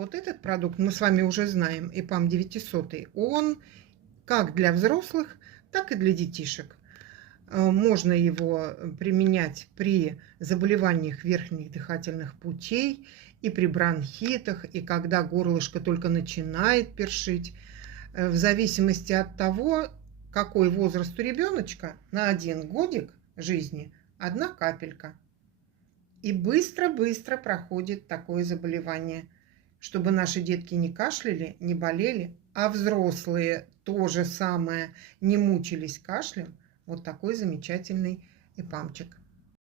вот этот продукт мы с вами уже знаем, ИПАМ 900, он как для взрослых, так и для детишек. Можно его применять при заболеваниях верхних дыхательных путей, и при бронхитах, и когда горлышко только начинает першить. В зависимости от того, какой возраст у ребеночка, на 1 годик жизни 1 капелька. И быстро-быстро проходит такое заболевание, чтобы наши детки не кашляли, не болели, а взрослые то же самое не мучились кашлем. Вот такой замечательный ИПАМчик.